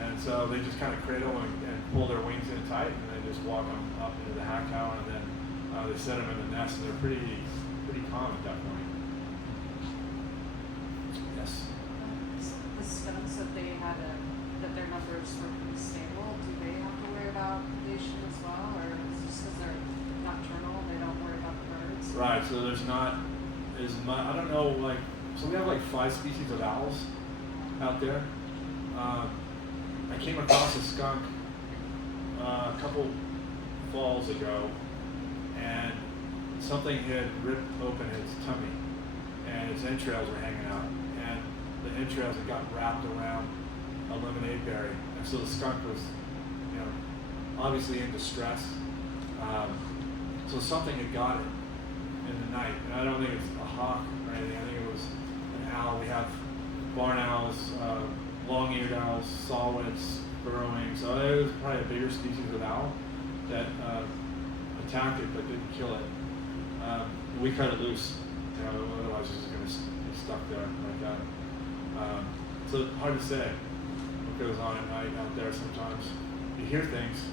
and so they just kind of cradle and pull their wings in tight, and then just walk them up into the hack tower, and then they set them in the nest, and they're pretty calm at that point. Yes. The skunks that they had that their numbers were pretty stable, do they have to worry about predation as well, or is it just because they're nocturnal, they don't worry about the birds? Right, so there's not as much, I don't know, like, so we have like 5 species of owls out there. I came across a skunk a couple falls ago, and something had ripped open its tummy, and its entrails were hanging out, and the entrails had got wrapped around a lemonade berry, and so the skunk was, obviously in distress. So something had got it in the night, and I don't think it's a hawk or anything. I think it was an owl. We have barn owls, long-eared owls, saw-whets, burrowing. So it was probably a bigger species of owl that attacked it but didn't kill it. We cut it loose. Otherwise it's just going to be stuck there like that. So hard to say what goes on at night out there. Sometimes you hear things.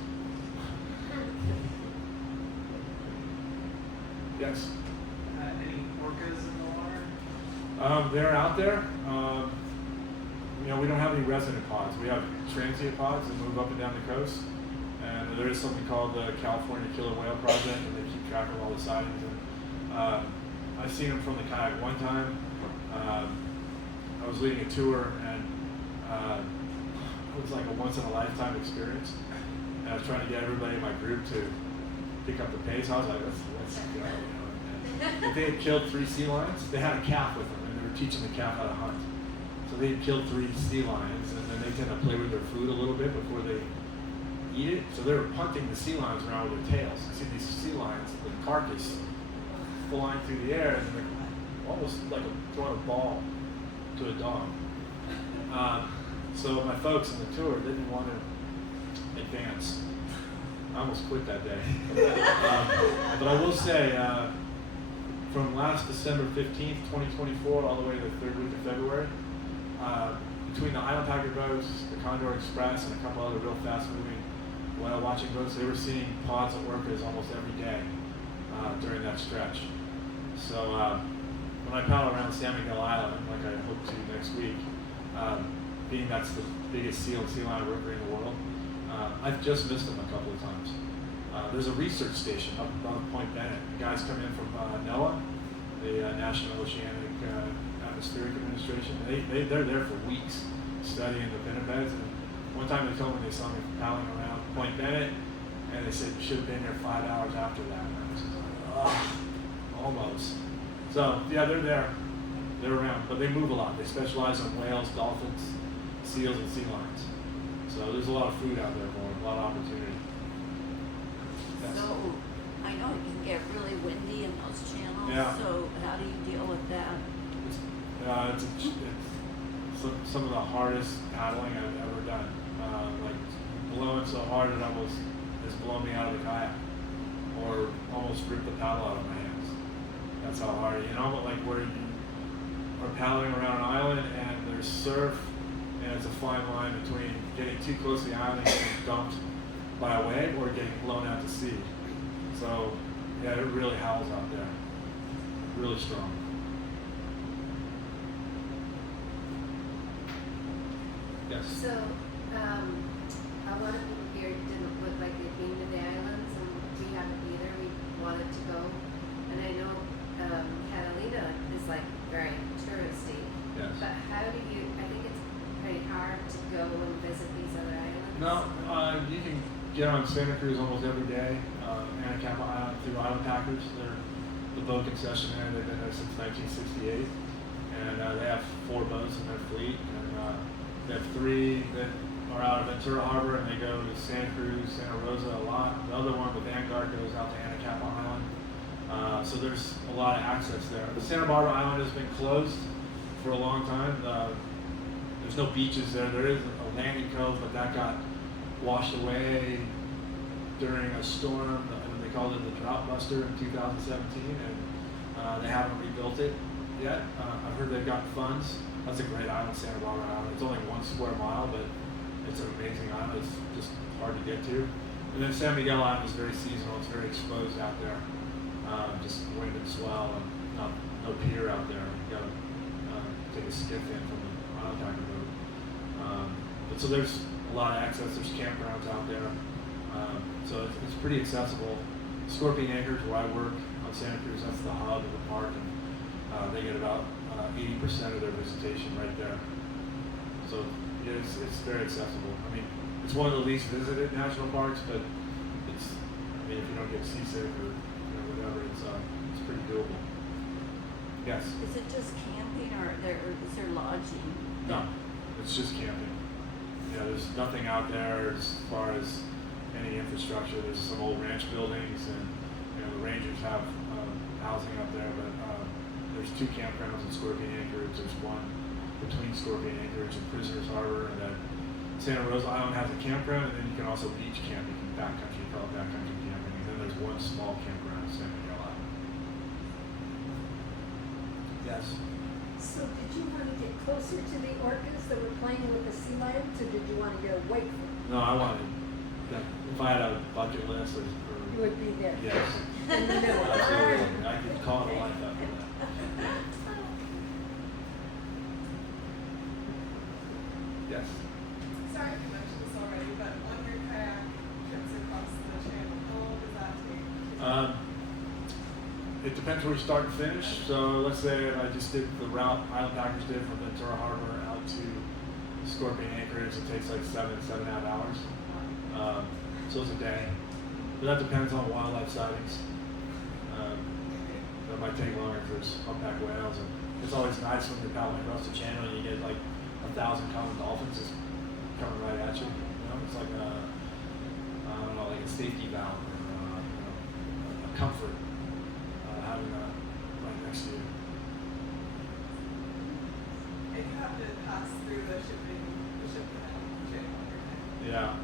Yes. Any orcas in the water? They're out there. We don't have any resident pods. We have transient pods that move up and down the coast. And there is something called the California Killer Whale Project, and they keep track of all the sightings. And I've seen them from the kayak one time. I was leading a tour, and it was like a once-in-a-lifetime experience. And I was trying to get everybody in my group to pick up the pace. I was like, let's go. But they had killed 3 sea lions. They had a calf with them, and they were teaching the calf how to hunt. So they had killed 3 sea lions, and then they tend to play with their food a little bit before they eat it. So they were punting the sea lions around with their tails. You see these sea lions, the carcass flying through the air, and they're almost like throwing a ball to a dog. So my folks on the tour didn't want to advance. I almost quit that day. But I will say, from last December 15th, 2024, all the way to the 3rd week of February, between the Island Packer boats, the Condor Express, and a couple other real fast-moving whale watching boats, they were seeing pods of orcas almost every day during that stretch. So when I paddle around San Miguel Island, like I hope to next week, being that's the biggest sea lion worker in the world, I've just missed them a couple of times. There's a research station up above Point Bennett. The guys come in from NOAA, the National Oceanic Atmospheric Administration. They're there for weeks studying the pinnipeds. And one time they told me they saw me paddling around Point Bennett, and they said you should have been here 5 hours after that. And I was just like, almost. So yeah, they're there. They're around, but they move a lot. They specialize in whales, dolphins, seals, and sea lions. So there's a lot of food out there for them, a lot of opportunity. Yes. So, I know it can get really windy in those channels, Yeah. so how do you deal with that? It's some of the hardest paddling I've ever done. Like blowing so hard it almost has blown me out of the kayak, or almost ripped the paddle out of my hands. That's how hard. Like where you are paddling around an island and there's surf, and it's a fine line between getting too close to the island and getting dumped by a wave or getting blown out to sea. So yeah, it really howls out there. Really strong. Yes. So, a lot of people here didn't look like they'd been to the islands, and we haven't either. We wanted to go, and I know Catalina is like very touristy. Yes. But how do you? I think it's pretty hard to go and visit these other islands. No, you can get on Santa Cruz almost every day. Anacapa Island through Island Packers. They're the boat concessionaire. They've been there since 1968, and they have 4 boats in their fleet. And they have 3 that are out of Ventura Harbor, and they go to Santa Cruz, Santa Rosa a lot. The other one, the Vanguard, goes out to Anacapa Island. So there's a lot of access there. The Santa Barbara Island has been closed for a long time. There's no beaches there. There is a landing cove, but that got washed away during a storm, and they called it the Drought Buster in 2017, and they haven't rebuilt it yet. I've heard they've got funds. That's a great island, Santa Barbara Island. It's only 1 square mile, but it's an amazing island. It's just hard to get to. And then San Miguel Island is very seasonal. It's very exposed out there. Just wind and swell, and no pier out there. You gotta take a skiff in from the island packer boat. But so there's a lot of access. There's campgrounds out there. So it's pretty accessible. Scorpion Acres, where I work on Santa Cruz, that's the hub of the park, and they get about 80% of their visitation right there. So yeah, it's very accessible. I mean, it's one of the least visited national parks, but it's, I mean, if you don't get seasick or whatever, it's pretty doable. Yes. Is it just camping or is there lodging? No, it's just camping. Yeah, there's nothing out there as far as any infrastructure. There's some old ranch buildings, and the Rangers have housing up there, but there's 2 campgrounds in Scorpion Acres. There's one between Scorpion Acres and Prisoners Harbor, and then Santa Rosa Island has a campground, and then you can also beach camp. You can backcountry, call it backcountry camping, and then there's one small campground in San Miguel Island. Yes. So did you want to get closer to the orcas that were playing with the sea lions, or did you want to get away from them? No, I wanted. If I had a bucket list, or You would be there. yes, In the middle. absolutely, I could call it a life after that. Yes. Sorry if you mentioned this already, but on your kayak trips across the channel, how long does that take? It depends where you start and finish. So let's say I just did the route Island Packers did from Ventura Harbor out to Scorpion Acres. It takes like 7.5 hours. So it's a day. But that depends on wildlife sightings. It might take longer if there's humpback whales. And it's always nice when you're paddling across the channel and you get like 1,000 common dolphins just coming right at you. It's like I don't know, like a safety valve or a comfort having that right next to you. And you have to pass through the shipping channel every day. Yeah.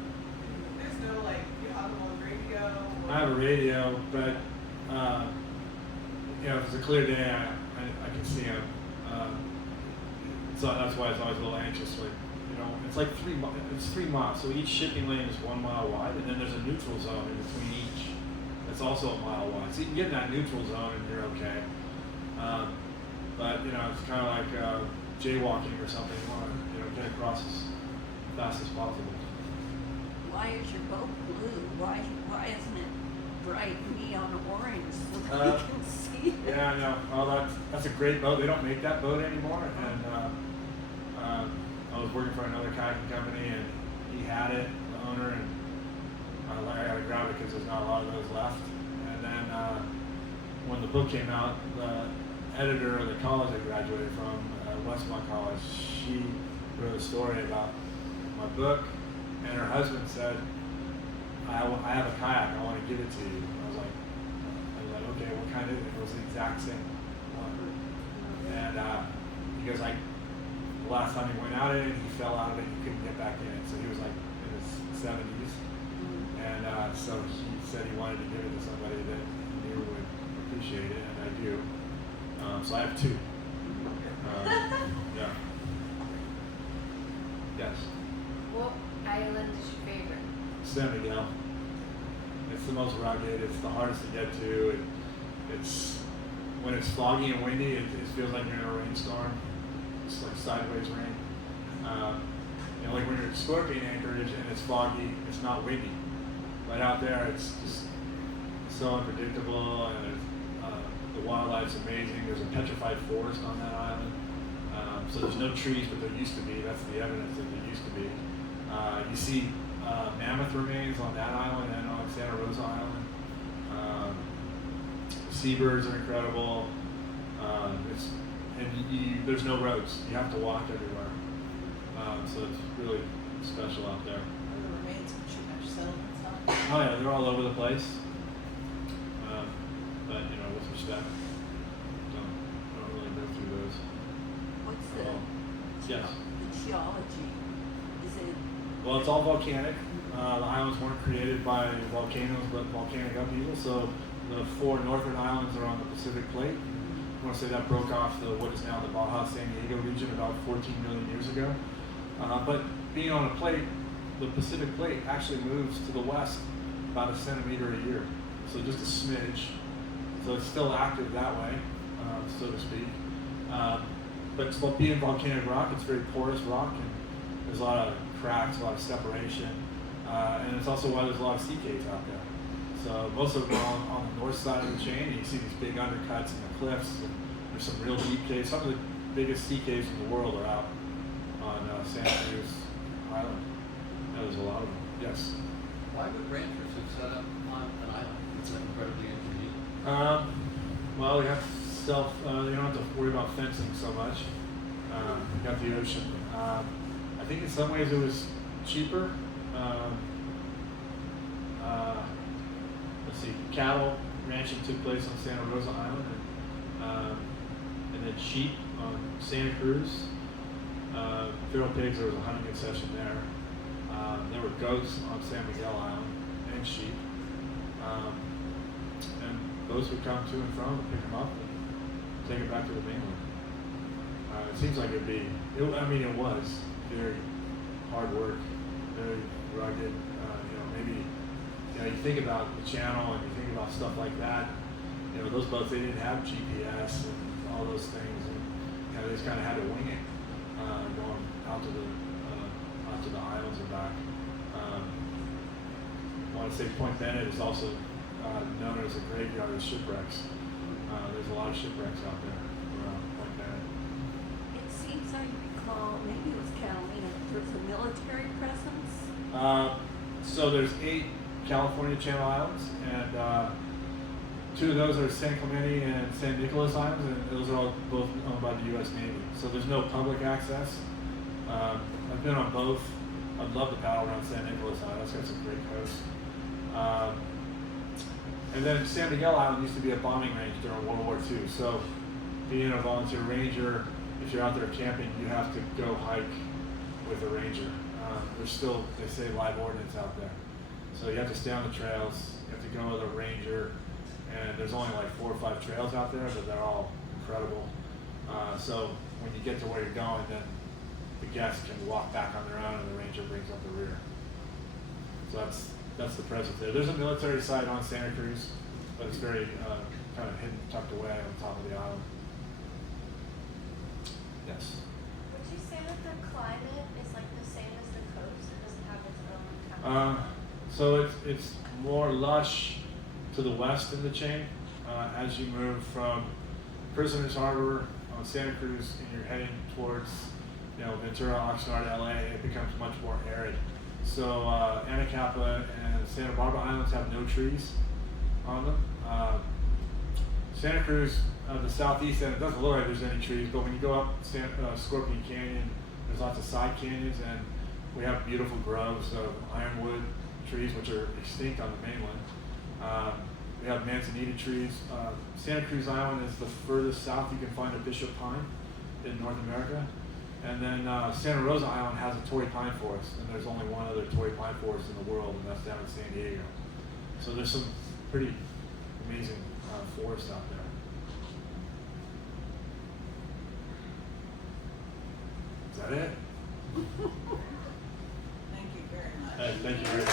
There's no you have them on radio. Or I have a radio, but if it's a clear day, I can see them. So that's why it's always a little anxious. It's like 3 miles. It's 3 miles. So each shipping lane is 1 mile wide, and then there's a neutral zone in between each. That's also a mile wide. So you can get in that neutral zone, and you're okay. But it's kind of like jaywalking or something. You want to get across as fast as possible. Why is your boat blue? Why isn't it bright neon orange so that you can see it? Yeah, I know. Well, that's a great boat. They don't make that boat anymore. And I was working for another kayaking company, and he had it, the owner, and I got to grab it because there's not a lot of those left. And then when the book came out, the editor of the college I graduated from, Westmont College, she wrote a story about my book, and her husband said, I have a kayak, I want to give it to you. And I was like, okay, what kind is it? It was the exact same one. And he goes, the last time he went out in it, he fell out of it, he couldn't get back in it. So he was like in his 70s. And so he said he wanted to give it to somebody that he knew would appreciate it, and I do. So I have 2. Yeah. Yes. What island is your favorite? San Miguel. It's the most rugged. It's the hardest to get to. It's when it's foggy and windy, it feels like you're in a rainstorm. It's like sideways rain. Like when you're at Scorpion Anchorage and it's foggy, it's not windy. But out there, it's just so unpredictable, and the wildlife's amazing. There's a petrified forest on that island. So there's no trees, but there used to be. That's the evidence that there used to be. You see mammoth remains on that island and on Santa Rosa Island. Seabirds are incredible. There's no roads. You have to walk everywhere. So it's really special out there. Are the remains of too much settlements on? Oh yeah, they're all over the place. But with respect, don't really go through those. What's Yes. the geology? Is it Well, it's all volcanic. The islands weren't created by volcanoes, but volcanic upheaval. So the 4 northern islands are on the Pacific Plate. I want to say that broke off what is now the Baja San Diego region about 14 million years ago. But being on a plate, the Pacific Plate actually moves to the west about a centimeter a year. So just a smidge. So it's still active that way, so to speak. But it's about being volcanic rock. It's very porous rock, and there's a lot of cracks, a lot of separation, and it's also why there's a lot of sea caves out there. So most of them are on the north side of the chain. You can see these big undercuts in the cliffs, and there's some real deep caves. Some of the biggest sea caves in the world are out on Santa Cruz Island. There's a lot of them. Yes. Why would ranchers have set up on an island? It's incredibly inconvenient. Well, you have you don't have to worry about fencing so much. You got the ocean. I think in some ways it was cheaper. Let's see, cattle ranching took place on Santa Rosa Island, and then sheep on Santa Cruz. Feral pigs, there was a hunting concession there. There were goats on San Miguel Island and sheep. And those would come to and from and pick them up and take it back to the mainland. It seems like it was very hard work, very rugged. You think about the channel and you think about stuff like that. Those boats, they didn't have GPS and all those things, and they just kind of had to wing it, going out to the islands and back. I want to say Point Bennett is also known as a graveyard of shipwrecks. There's a lot of shipwrecks out there around Point Bennett. It seems I recall, maybe it was Catalina, there's a military presence. So there's 8 California Channel Islands, and 2 of those are San Clemente and San Nicolas Islands, and those are all both owned by the U.S. Navy. So there's no public access. I've been on both. I'd love to paddle around San Nicolas Island. It's got some great coasts. And then San Miguel Island used to be a bombing range during World War II. So being a volunteer ranger, if you're out there camping, you have to go hike with a ranger. There's still, they say, live ordnance out there. So you have to stay on the trails, you have to go with a ranger, and there's only like 4 or 5 trails out there, but they're all incredible. So when you get to where you're going, then the guests can walk back on their own and the ranger brings up the rear. So that's the presence there. There's a military site on Santa Cruz, but it's very kind of hidden, tucked away on top of the island. Yes? Would you say that the climate is like the same as the coast? It doesn't have its own kind of... So it's more lush to the west of the chain. As you move from Prisoners Harbor on Santa Cruz and you're heading towards Ventura, Oxnard, LA, it becomes much more arid. So Anacapa and Santa Barbara Islands have no trees on them. Santa Cruz, the southeast end, it doesn't look like there's any trees, but when you go up Scorpion Canyon, there's lots of side canyons, and we have beautiful groves of ironwood trees, which are extinct on the mainland. We have manzanita trees. Santa Cruz Island is the furthest south you can find a bishop pine in North America. And then Santa Rosa Island has a torrey pine forest, and there's only one other torrey pine forest in the world, and that's down in San Diego. So there's some pretty amazing forests out there. Is that it? Thank you very much. Thank you very much.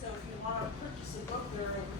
So if you want to purchase a book, they're over